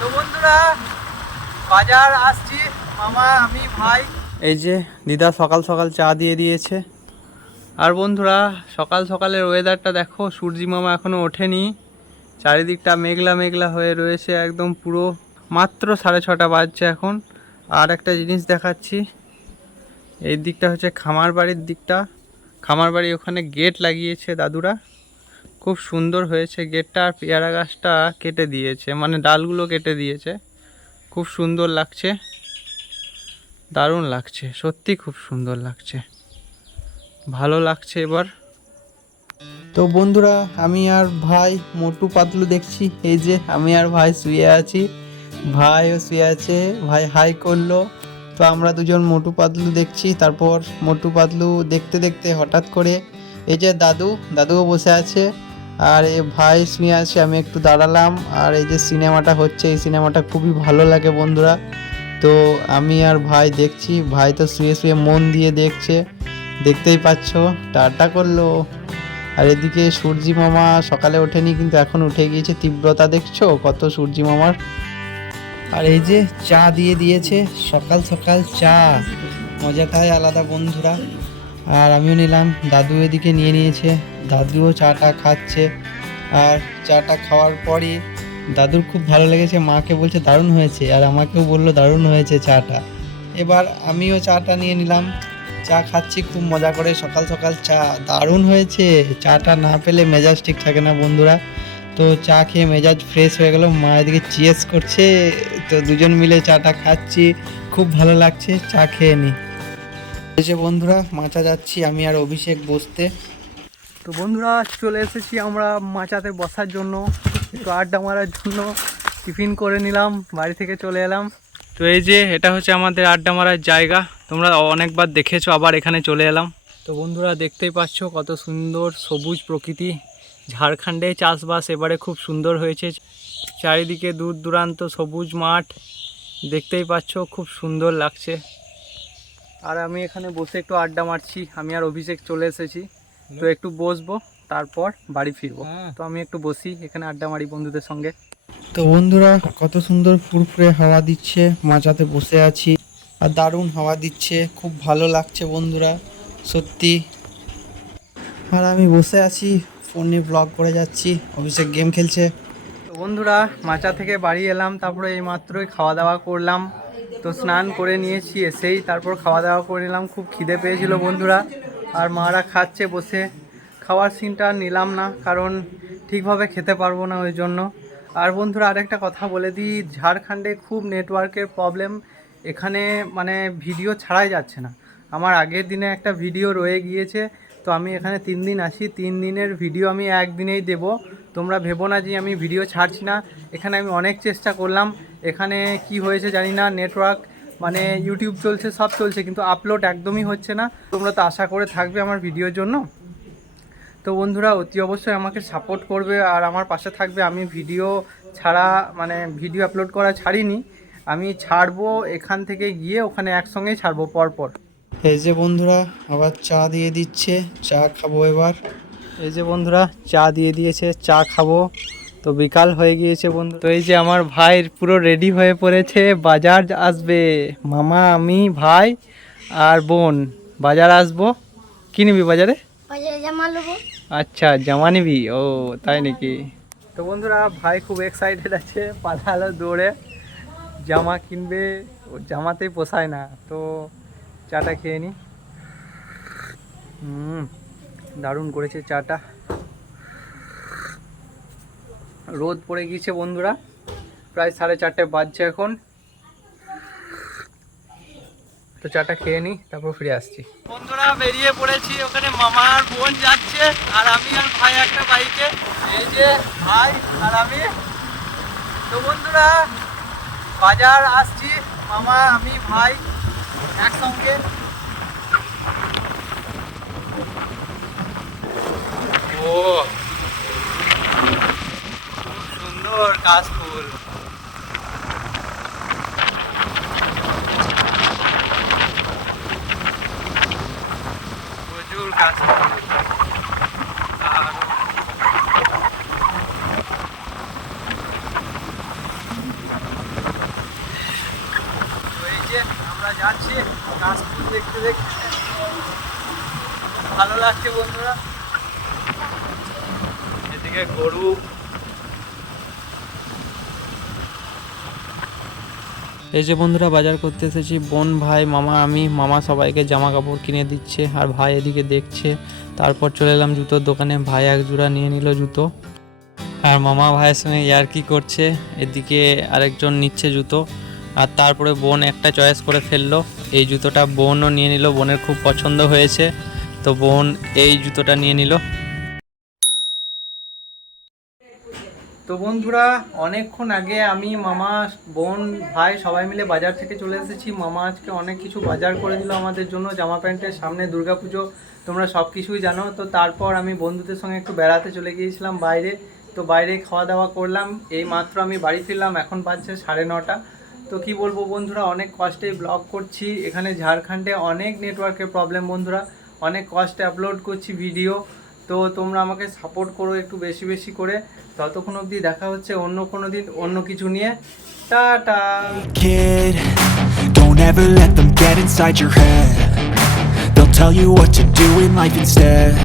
তো বন্ধুরা বাজার আসছি, মামা আমি ভাই। এই যে দিদা সকাল সকাল চা দিয়ে দিয়েছে। আর বন্ধুরা সকাল সকালের ওয়েদারটা দেখো, সূর্যি মামা এখনো ওঠেনি, চারিদিকটা মেঘলা মেঘলা হয়ে রয়েছে একদম পুরো। মাত্র 6:30 বাজছে এখন। আর একটা জিনিস দেখাচ্ছি, এই দিকটা হচ্ছে খামার বাড়ির দিকটা। খামার বাড়ি ওখানে গেট লাগিয়েছে দাদুরা, খুব সুন্দর হয়েছে গেটটা। আর পেয়ারা গাছটা কেটে দিয়েছে, মানে ডালগুলো কেটে দিয়েছে, খুব সুন্দর লাগছে, দারুণ লাগছে, সত্যি খুব সুন্দর লাগছে, ভালো লাগছে এবার। তো বন্ধুরা আমি আর ভাই মোটু পাতলু দেখছি, এই যে আমি আর ভাই শুয়ে আছি, ভাইও শুয়ে আছে, ভাই হাই করলো। তো আমরা দুজন মোটু পাতলু দেখছি। তারপর মোটু পাতলু দেখতে দেখতে হঠাৎ করে এই যে দাদুও বসে আছে, আর এই ভাই শুয়ে আছে, আমি একটু দাঁড়ালাম। আর এই যে সিনেমাটা হচ্ছে, এই সিনেমাটা খুবই ভালো লাগে বন্ধুরা। তো আমি আর ভাই দেখছি, ভাই তো শুয়ে শুয়ে মন দিয়ে দেখছে, দেখতেই পাচ্ছ, টাটা করলো। আর এদিকে সূর্যি মামা সকালে ওঠেনি, কিন্তু এখন উঠে গিয়েছে, তীব্রতা দেখছো কত সূর্যি মামার। আর এই যে চা দিয়ে দিয়েছে, সকাল সকাল চা, মজাটাই আলাদা বন্ধুরা। আর আমিও নিলাম, দাদু এদিকে নিয়ে নিয়েছে, দাদুও চাটা খাচ্ছে। আর চাটা খাওয়ার পরই দাদুর খুব ভালো লেগেছে, মাকে বলছে দারুণ হয়েছে, আর আমাকেও বললো দারুণ হয়েছে চাটা। এবার আমিও চাটা নিয়ে নিলাম, চা খাচ্ছি খুব মজা করে, সকাল সকাল চা দারুণ হয়েছে। চাটা না পেলে মেজাজ ঠিক থাকে না বন্ধুরা। তো চা খেয়ে মেজাজ ফ্রেশ হয়ে গেল, মা এদিকে চিয়েস করছে, তো দুজন মিলে চাটা খাচ্ছি, খুব ভালো লাগছে, চা খেয়ে নি। এই যে বন্ধুরা মাচা যাচ্ছি আমি আর অভিষেক বসতে। তো বন্ধুরা চলে এসেছি আমরা মাচাতে বসার জন্য, একটু আড্ডা মারার জন্য। টিফিন করে নিলাম, বাড়ি থেকে চলে এলাম। তো এই যে এটা হচ্ছে আমাদের আড্ডা মারার জায়গা, তোমরা অনেকবার দেখেছো, আবার এখানে চলে এলাম। তো বন্ধুরা দেখতেই পাচ্ছ কত সুন্দর সবুজ প্রকৃতি। ঝাড়খণ্ডে চাষবাস এবারে খুব সুন্দর হয়েছে, চারিদিকে দূর দূরান্ত সবুজ মাঠ, দেখতেই পাচ্ছ খুব সুন্দর লাগছে। আর আমি এখানে বসে একটু আড্ডা মারছি, আমি আর অভিষেক চলে এসেছি। তো একটু বসবো, তারপর বাড়ি ফিরবো। তো আমি একটু বসি এখানে, আড্ডা মারি বন্ধুদের সঙ্গে। তো বন্ধুরা কত সুন্দর ফুরফুরে হাওয়া দিচ্ছে, মাচাতে বসে আছি, আর দারুণ হাওয়া দিচ্ছে, খুব ভালো লাগছে বন্ধুরা সত্যি। আর আমি বসে আছি, ফোন নিয়ে ব্লগ করে যাচ্ছি, অভিষেক গেম খেলছে। তো বন্ধুরা মাচা থেকে বাড়ি এলাম, তারপরে এই মাত্রই খাওয়া দাওয়া করলাম। তো স্নান করে নিয়েছি, এসেই তারপর খাওয়া দাওয়া করে নিলাম, খুব খিদে পেয়েছিল বন্ধুরা। আর মারা খাচ্ছে বসে, খাওয়ার সিনটা নিলাম না, কারণ ঠিকভাবে খেতে পারবো না ওই জন্য। আর বন্ধুরা আরেকটা কথা বলে দিই, ঝাড়খণ্ডে খুব নেটওয়ার্কের প্রবলেম, এখানে মানে ভিডিও ছাড়াই যাচ্ছে না। আমার আগের দিনে একটা ভিডিও রয়ে গিয়েছে, তো আমি এখানে 3 দিন আসি, 3 দিনের ভিডিও আমি একদিনেই দেব। তোমরা ভেবো না যে আমি ভিডিও ছাড়ছি না, এখানে আমি অনেক চেষ্টা করলাম। এখানে কি হয়েছে জানি না, নেটওয়ার্ক মানে ইউটিউব চলছে, সব চলছে, কিন্তু আপলোড একদমই হচ্ছে না। তোমরা তো আশা করে থাকবে আমার ভিডিওর জন্য। তো বন্ধুরা অতি অবশ্যই আমাকে সাপোর্ট করবে আর আমার পাশে থাকবে। আমি ভিডিও ছাড়া মানে ভিডিও আপলোড করা ছাড়িনি, আমি ছাড়বো এখান থেকে গিয়ে ওখানে একসঙ্গেই ছাড়বো পরপর। এই যে বন্ধুরা আবার চা দিয়ে দিচ্ছে, চা খাবো এবার। এই যে বন্ধুরা চা দিয়ে দিয়েছে, চা খাবো। তো বিকাল হয়ে গিয়েছে বন্ধু। তো এই যে আমার ভাই পুরো রেডি হয়ে পড়েছে, বাজার আসবে, মামা আমি ভাই আর বোন বাজার আসবো। কি নিবি বাজারে? বাজারে জামা নেবো। আচ্ছা জামা নিবি, ও তাই নাকি। তো বন্ধুরা ভাই খুব এক্সাইটেড আছে, পালালো দৌড়ে, জামা কিনবে, ও জামাতেই পোষায় না। তো চাটা খেয়ে নি, দারুণ করেছে চাটা। রোদ পড়ে গিয়েছে বন্ধুরা, প্রায় 4:30 বাজছে এখন। তো চাটা খেয়ে নি, তারপর ফিরে আসছি। বন্ধুরা বেরিয়ে পড়েছি, ওখানে মামা আর বোন যাচ্ছে, আর আমি আর ভাই একটা বাইকে। এই যে ভাই আর আমি। তো বন্ধুরা বাজার আসছি, মামা আমি ভাই একসঙ্গে। ও খুব সুন্দর কাশফুল, প্রচুর কাশফুল। আর আমরা যাচ্ছি কাশফুল দেখতে দেখতে, ভালো লাগছে বন্ধুরা। এদিকে গরু, এই যে বন্ধুরা বাজার করতে এসেছি, বোন, ভাই, মামা, আমি। মামা সবাইকে জামা কাপড় কিনে দিচ্ছে আর ভাই এদিকে দেখছে। তারপর চলে এলাম জুতোর দোকানে, ভাই এক জোড়া নিয়ে নিল জুতো আর মামা ভাইয়ের সঙ্গে ইয়ার্কি করছে, এদিকে আরেকজন নিচ্ছে জুতো। আর তারপরে বোন একটা চয়েস করে ফেললো, এই জুতোটা বোনও নিয়ে নিল, বোনের খুব পছন্দ হয়েছে তো বোন এই জুতোটা নিয়ে নিল। তো বন্ধুরা অনেকক্ষণ আগে আমি, মামা, বোন, ভাই সবাই মিলে বাজার থেকে চলে এসেছি। মামা আজকে অনেক কিছু বাজার করে দিল আমাদের জন্য, জামা প্যান্টের, সামনে দুর্গাপুজো, তোমরা সব কিছুই জানো। তো তারপর আমি বন্ধুদের সঙ্গে একটু বেড়াতে চলে গিয়েছিলাম বাইরে, তো বাইরে খাওয়া দাওয়া করলাম। এই মাত্র আমি বাড়ি ফিরলাম, এখন বাজছে 9:30। তো কি বলবো বন্ধুরা, অনেক কষ্টে ব্লগ করছি। এখানে ঝাড়খণ্ডে অনেক নেটওয়ার্কের প্রবলেম বন্ধুরা, অনেক কষ্টে আপলোড করছি ভিডিও। তো তোমরা আমাকে সাপোর্ট করো একটু বেশি বেশি করে। ততক্ষণ অবধি দেখা হচ্ছে অন্য কোনো দিন অন্য কিছু নিয়ে। Tata. Kid, don't ever let them get inside your head. They'll tell you what to do in life instead.